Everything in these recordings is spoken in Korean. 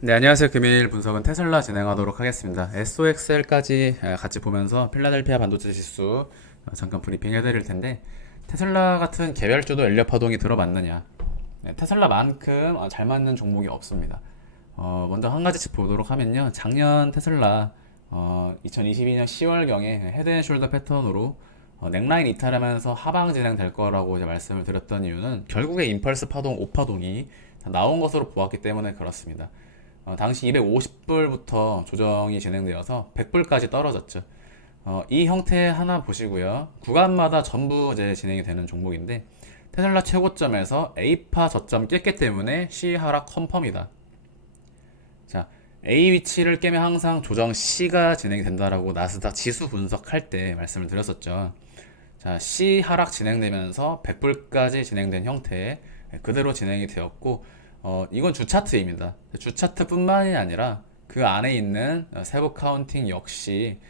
네, 안녕하세요. 금일 분석은 테슬라 진행하도록 하겠습니다. SOXL까지 같이 보면서 필라델피아 반도체 지수 잠깐 브리핑 해드릴 텐데, 테슬라 같은 개별주도 연료 파동이 들어맞느냐? 네, 테슬라만큼 잘 맞는 종목이 없습니다. 먼저 한 가지씩 보도록 하면요. 작년 테슬라 2022년 10월경에 헤드앤숄더 패턴으로 넥라인 이탈하면서 하방 진행될 거라고 이제 말씀을 드렸던 이유는 결국에 임펄스 파동, 오파동이 나온 것으로 보았기 때문에 그렇습니다. 당시 250불부터 조정이 진행되어서 100불까지 떨어졌죠. 이 형태 하나 보시고요. 구간마다 전부 이제 진행이 되는 종목인데 테슬라 최고점에서 A파 저점 깼기 때문에 C 하락 컨펌이다. 자, A 위치를 깨면 항상 조정 C가 진행이 된다라고 나스닥 지수 분석할 때 말씀을 드렸었죠. 자, C 하락 진행되면서 100불까지 진행된 형태 그대로 진행이 되었고, 이건 주차트입니다. 주차트뿐만이 아니라 그 안에 있는 세부 카운팅 역시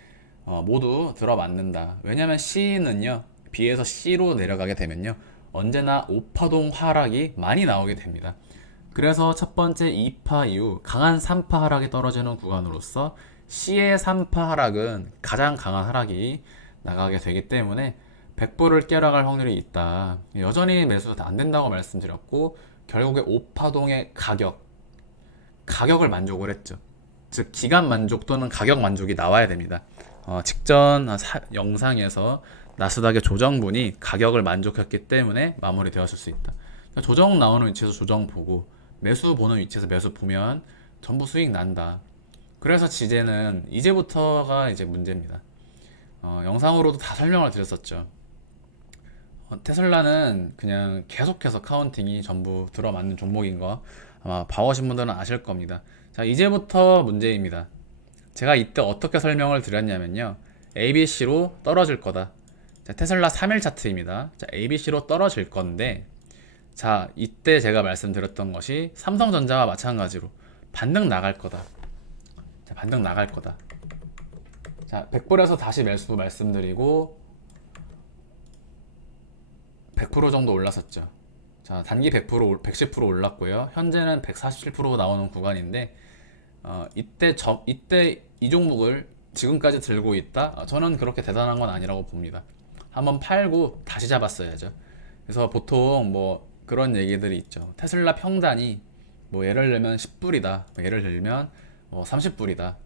모두 들어맞는다. 왜냐하면 C는요, B에서 C로 내려가게 되면요, 언제나 5파동 하락이 많이 나오게 됩니다. 그래서 첫 번째 2파 이후 강한 3파 하락이 떨어지는 구간으로서 C의 3파 하락은 가장 강한 하락이 나가게 되기 때문에 100불을 깨러갈 확률이 있다. 여전히 매수가 안 된다고 말씀드렸고, 결국에 5파동의 가격을 만족을 했죠. 즉 기간 만족 또는 가격 만족이 나와야 됩니다. 직전 영상에서 나스닥의 조정분이 가격을 만족했기 때문에 마무리되었을 수 있다. 그러니까 조정 나오는 위치에서 조정 보고 매수 보는 위치에서 매수 보면 전부 수익 난다. 그래서 지제는 이제부터가 이제 문제입니다. 영상으로도 다 설명을 드렸었죠. 테슬라는 그냥 계속해서 카운팅이 전부 들어맞는 종목인 거 아마 봐오신 분들은 아실 겁니다. 자, 이제부터 문제입니다. 제가 이때 어떻게 설명을 드렸냐면요. ABC로 떨어질 거다. 자, 테슬라 3일 차트입니다. 자, ABC로 떨어질 건데, 자, 이때 제가 말씀드렸던 것이 삼성전자와 마찬가지로 반등 나갈 거다. 자, 반등 나갈 거다. 자, 100불에서 다시 매수 말씀드리고 100% 정도 올랐었죠. 자, 단기 100%, 110% 올랐고요. 현재는 147% 나오는 구간인데, 이때 이 종목을 지금까지 들고 있다? 저는 그렇게 대단한 건 아니라고 봅니다. 한번 팔고 다시 잡았어야죠. 그래서 보통 뭐 그런 얘기들이 있죠. 테슬라 평단이 뭐 예를 들면 10불이다. 예를 들면 30불이다.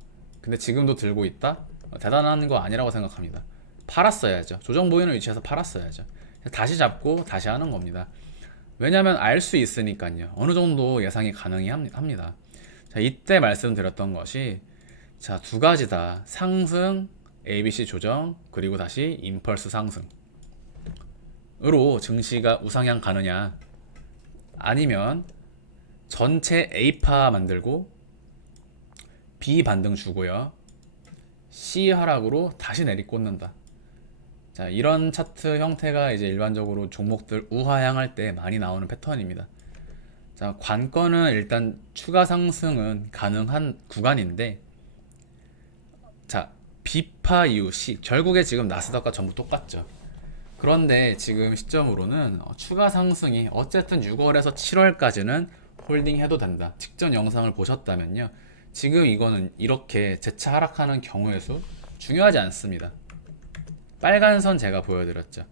근데 지금도 들고 있다? 대단한 거 아니라고 생각합니다. 팔았어야죠. 조정 보이는 위치에서 팔았어야죠. 다시 잡고 다시 하는 겁니다. 왜냐하면 알 수 있으니까요. 어느 정도 예상이 가능이 합니다. 자, 이때 말씀드렸던 것이 자, 두 가지다. 상승, ABC 조정, 그리고 다시 임펄스 상승으로 증시가 우상향 가느냐, 아니면 전체 A파 만들고 B 반등 주고요, C 하락으로 다시 내리꽂는다. 자, 이런 차트 형태가 이제 일반적으로 종목들 우하향할 때 많이 나오는 패턴입니다. 자, 관건은 일단 추가 상승은 가능한 구간인데, 자, B파 이후 C, 결국에 지금 나스닥과 전부 똑같죠. 그런데 지금 시점으로는 추가 상승이 어쨌든 6월에서 7월까지는 홀딩해도 된다. 직전 영상을 보셨다면요, 지금 이거는 이렇게 재차 하락하는 경우의 수 중요하지 않습니다. 빨간 선 제가 보여드렸죠.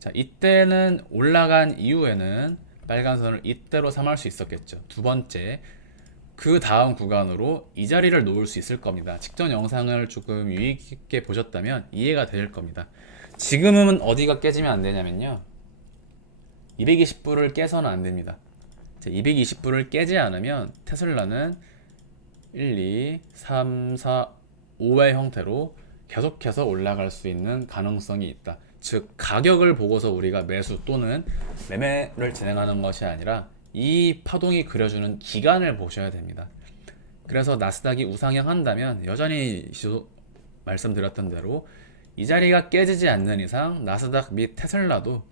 자, 이때는 올라간 이후에는 빨간 선을 이때로 삼을 수 있었겠죠. 두 번째, 그 다음 구간으로 이 자리를 놓을 수 있을 겁니다. 직전 영상을 조금 유의 깊게 보셨다면 이해가 될 겁니다. 지금은 어디가 깨지면 안 되냐면요, 220불을 깨서는 안 됩니다. 220불을 깨지 않으면 테슬라는 1, 2, 3, 4, 5의 형태로 계속해서 올라갈 수 있는 가능성이 있다. 즉 가격을 보고서 우리가 매수 또는 매매를 진행하는 것이 아니라 이 파동이 그려주는 기간을 보셔야 됩니다. 그래서 나스닥이 우상향 한다면 여전히 말씀드렸던 대로 이 자리가 깨지지 않는 이상 나스닥 및 테슬라도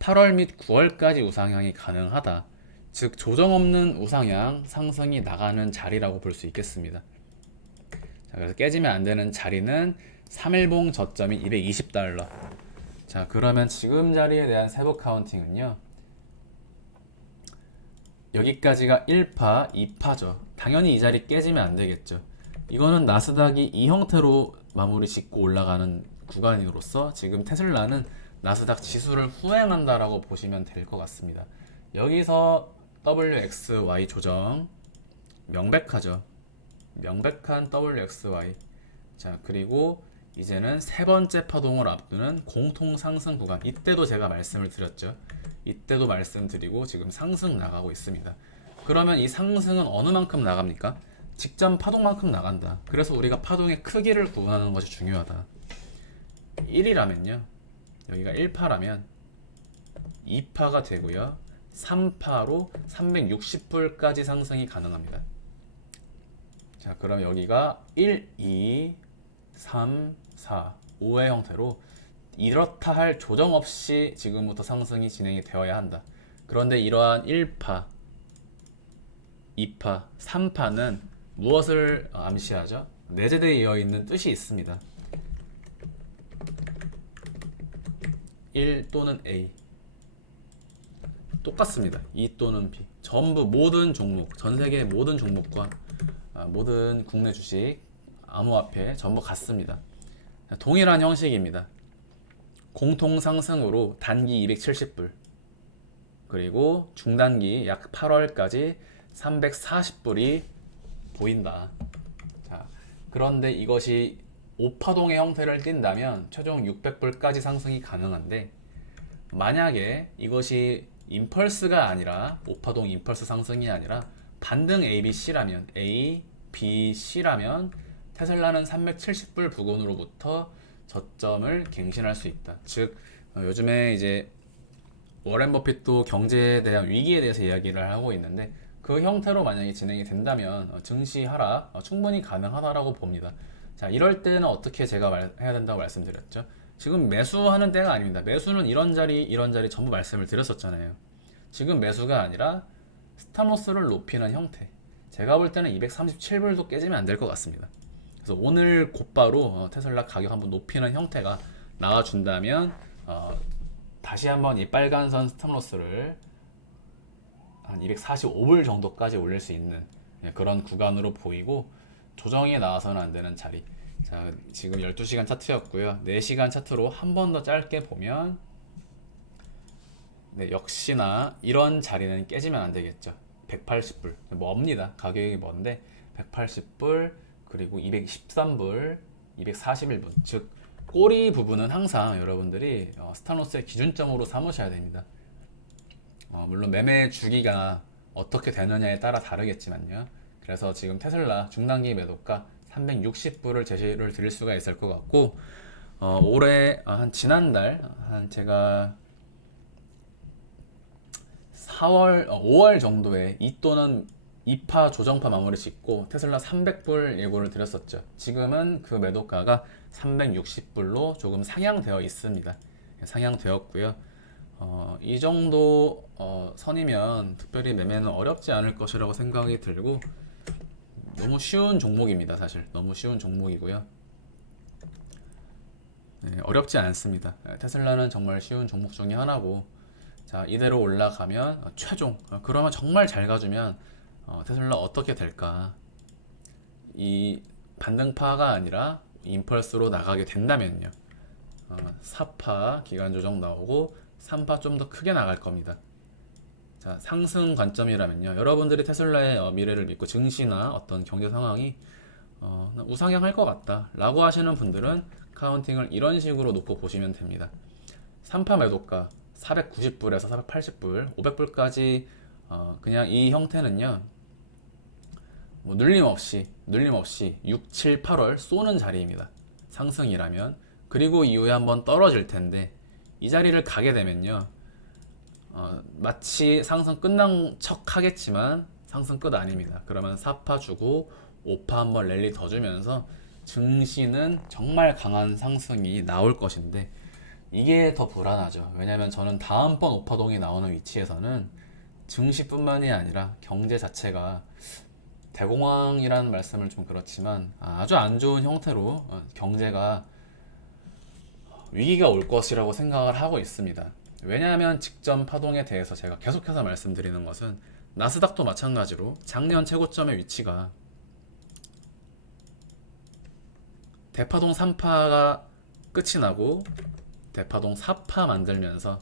8월 및 9월까지 우상향이 가능하다. 즉 조정 없는 우상향 상승이 나가는 자리라고 볼 수 있겠습니다. 자, 그래서 깨지면 안 되는 자리는 3일봉 저점이 220달러. 자, 그러면 지금 자리에 대한 세부 카운팅은요, 여기까지가 1파, 2파죠. 당연히 이 자리 깨지면 안 되겠죠. 이거는 나스닥이 이 형태로 마무리 짓고 올라가는 구간으로서 지금 테슬라는 나스닥 지수를 후행한다라고 보시면 될 것 같습니다. 여기서 WXY 조정 명백하죠. 명백한 WXY. 자, 그리고 이제는 세 번째 파동을 앞두는 공통 상승 구간. 이때도 제가 말씀을 드렸죠. 이때도 말씀드리고 지금 상승 나가고 있습니다. 그러면 이 상승은 어느 만큼 나갑니까? 직전 파동만큼 나간다. 그래서 우리가 파동의 크기를 구분하는 것이 중요하다. 1이라면요. 여기가 1파라면 2파가 되고요. 3파로 360불까지 상승이 가능합니다. 자, 그럼 여기가 1, 2, 3, 4, 5의 형태로 이렇다 할 조정 없이 지금부터 상승이 진행이 되어야 한다. 그런데 이러한 1파, 2파, 3파는 무엇을 암시하죠? 내재되어 있는 뜻이 있습니다. 1 또는 A 똑같습니다. 2 또는 B 전부 모든 종목, 전 세계의 모든 종목과 모든 국내 주식, 암호화폐 전부 같습니다. 동일한 형식입니다. 공통 상승으로 단기 270불 그리고 중단기 약 8월까지 340불이 보인다. 자, 그런데 이것이 5파동의 형태를 띈다면 최종 600불까지 상승이 가능한데 만약에 이것이 임펄스가 아니라 5파동 임펄스 상승이 아니라 반등 ABC라면 A, B, C라면 테슬라는 370불 부근으로부터 저점을 갱신할 수 있다. 즉 요즘에 이제 워렌 버핏도 경제에 대한 위기에 대해서 이야기를 하고 있는데 그 형태로 만약에 진행이 된다면 증시 하락 충분히 가능하다라고 봅니다. 자, 이럴 때는 어떻게 제가 해야 된다고 말씀드렸죠? 지금 매수하는 때가 아닙니다. 매수는 이런 자리 전부 말씀을 드렸었잖아요. 지금 매수가 아니라 스탑로스를 높이는 형태. 제가 볼 때는 237불도 깨지면 안 될 것 같습니다. 그래서 오늘 곧바로 테슬라 가격 한번 높이는 형태가 나와준다면 다시 한번 이 빨간 선 스탑로스를 한 245불 정도까지 올릴 수 있는 그런 구간으로 보이고 조정이 나와서는 안 되는 자리. 자, 지금 12시간 차트였고요. 4시간 차트로 한 번 더 짧게 보면 네, 역시나 이런 자리는 깨지면 안 되겠죠. 180불 멉니다. 가격이 먼데 180불 그리고 213불 241분 즉 꼬리 부분은 항상 여러분들이 스타노스의 기준점으로 삼으셔야 됩니다. 물론 매매 주기가 어떻게 되느냐에 따라 다르겠지만요. 그래서 지금 테슬라 중단기 매도가 360불을 제시를 드릴 수가 있을 것 같고 올해 한 지난달 한 제가 5월 정도에 이 또는 2파 조정파 마무리 짓고 테슬라 300불 예고를 드렸었죠. 지금은 그 매도가가 360불로 조금 상향되어 있습니다. 상향되었고요. 이 정도 선이면 특별히 매매는 어렵지 않을 것이라고 생각이 들고 너무 쉬운 종목입니다. 사실 너무 쉬운 종목이고요. 네, 어렵지 않습니다. 테슬라는 정말 쉬운 종목 중에 하나고 자, 이대로 올라가면 최종 그러면 정말 잘 가주면 테슬라 어떻게 될까? 이 반등파가 아니라 임펄스로 나가게 된다면요. 4파 기간 조정 나오고 3파 좀 더 크게 나갈 겁니다. 자, 상승 관점이라면요. 여러분들이 테슬라의 미래를 믿고 증시나 어떤 경제 상황이 우상향할 것 같다 라고 하시는 분들은 카운팅을 이런 식으로 놓고 보시면 됩니다. 3파 매도가 490불에서 480불, 500불까지 그냥 이 형태는요. 뭐 눌림 없이 6, 7, 8월 쏘는 자리입니다. 상승이라면. 그리고 이후에 한번 떨어질 텐데 이 자리를 가게 되면요. 마치 상승 끝난 척 하겠지만 상승 끝 아닙니다. 그러면 4파 주고 5파 한번 랠리 더 주면서 증시는 정말 강한 상승이 나올 것인데 이게 더 불안하죠. 왜냐하면 저는 다음번 오파동이 나오는 위치에서는 증시뿐만이 아니라 경제 자체가 대공황이라는 말씀을 좀 그렇지만 아주 안 좋은 형태로 경제가 위기가 올 것이라고 생각을 하고 있습니다. 왜냐하면 직전 파동에 대해서 제가 계속해서 말씀드리는 것은 나스닥도 마찬가지로 작년 최고점의 위치가 대파동 3파가 끝이 나고 대파동 4파 만들면서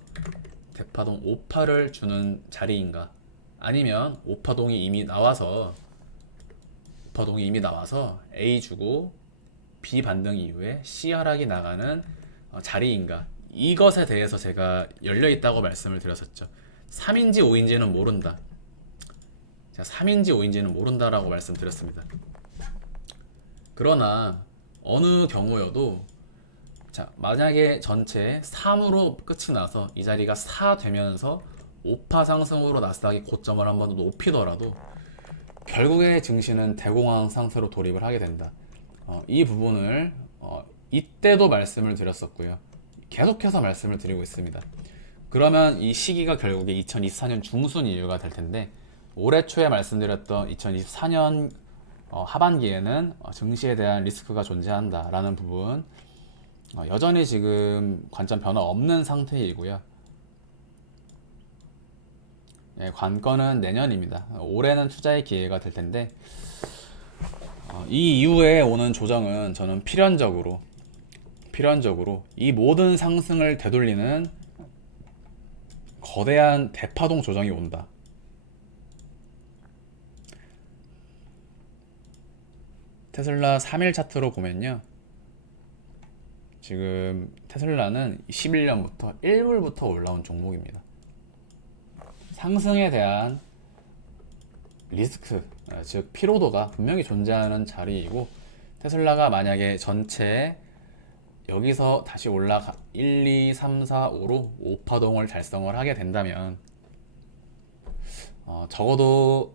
대파동 5파를 주는 자리인가, 아니면 5파동이 이미 나와서 A 주고 B 반등 이후에 C 하락이 나가는 자리인가, 이것에 대해서 제가 열려 있다고 말씀을 드렸었죠. 3인지 5인지는 모른다. 제가 3인지 5인지는 모른다라고 말씀드렸습니다. 그러나 어느 경우여도, 자, 만약에 전체 3으로 끝이 나서 이 자리가 4 되면서 5파 상승으로 나스닥이 고점을 한 번 더 높이더라도 결국에 증시는 대공황 상태로 돌입을 하게 된다. 이 부분을 이때도 말씀을 드렸었고요. 계속해서 말씀을 드리고 있습니다. 그러면 이 시기가 결국에 2024년 중순 이유가 될 텐데, 올해 초에 말씀드렸던 2024년 하반기에는 증시에 대한 리스크가 존재한다라는 부분, 여전히 지금 관점 변화 없는 상태이고요. 예, 관건은 내년입니다. 올해는 투자의 기회가 될 텐데, 이 이후에 오는 조정은 저는 필연적으로 이 모든 상승을 되돌리는 거대한 대파동 조정이 온다. 테슬라 3일 차트로 보면요, 지금 테슬라는 21년부터 1불부터 올라온 종목입니다. 상승에 대한 리스크, 즉 피로도가 분명히 존재하는 자리이고, 테슬라가 만약에 전체 여기서 다시 올라가 1, 2, 3, 4, 5로 5파동을 달성을 하게 된다면 적어도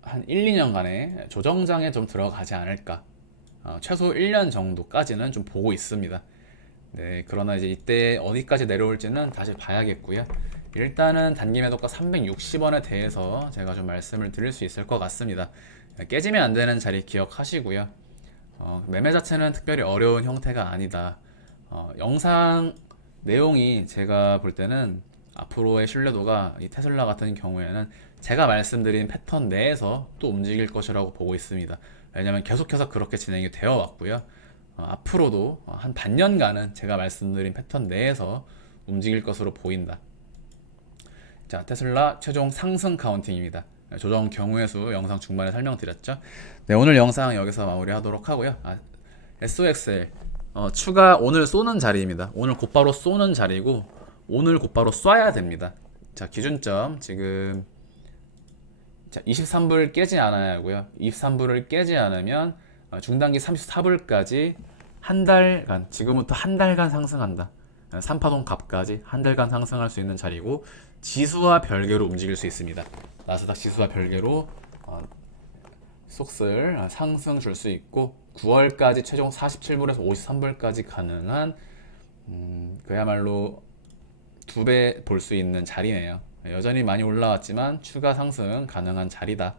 한 1, 2년간의 조정장에 좀 들어가지 않을까, 최소 1년 정도까지는 좀 보고 있습니다. 네, 그러나 이제 이때 어디까지 내려올지는 다시 봐야겠고요. 일단은 단기 매도가 360원에 대해서 제가 좀 말씀을 드릴 수 있을 것 같습니다. 깨지면 안 되는 자리 기억하시고요. 매매 자체는 특별히 어려운 형태가 아니다. 영상 내용이 제가 볼 때는 앞으로의 신뢰도가 이 테슬라 같은 경우에는 제가 말씀드린 패턴 내에서 또 움직일 것이라고 보고 있습니다. 왜냐하면 계속해서 그렇게 진행이 되어 왔고요. 앞으로도 한 반년간은 제가 말씀드린 패턴 내에서 움직일 것으로 보인다. 자, 테슬라 최종 상승 카운팅입니다. 조정 경우의 수 영상 중반에 설명드렸죠. 네, 오늘 영상 여기서 마무리하도록 하고요. SOXL 추가 오늘 쏘는 자리입니다. 오늘 곧바로 쏘는 자리고, 오늘 곧바로 쏴야 됩니다. 자, 기준점 지금 23불 깨지 않아야 하고요. 23불을 깨지 않으면 중단기 34불까지 한 달간, 지금부터 한 달간 상승한다. 3파동 값까지 한 달간 상승할 수 있는 자리고, 지수와 별개로 움직일 수 있습니다. 나스닥 지수와 별개로 속슬 상승 줄 수 있고, 9월까지 최종 47불에서 53불까지 가능한 그야말로 2배 볼 수 있는 자리네요. 여전히 많이 올라왔지만 추가 상승 가능한 자리다.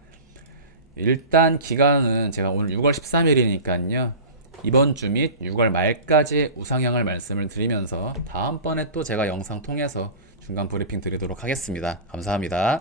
일단 기간은 제가 오늘 6월 13일이니까요. 이번 주 및 6월 말까지 우상향을 말씀을 드리면서 다음번에 또 제가 영상 통해서 중간 브리핑 드리도록 하겠습니다. 감사합니다.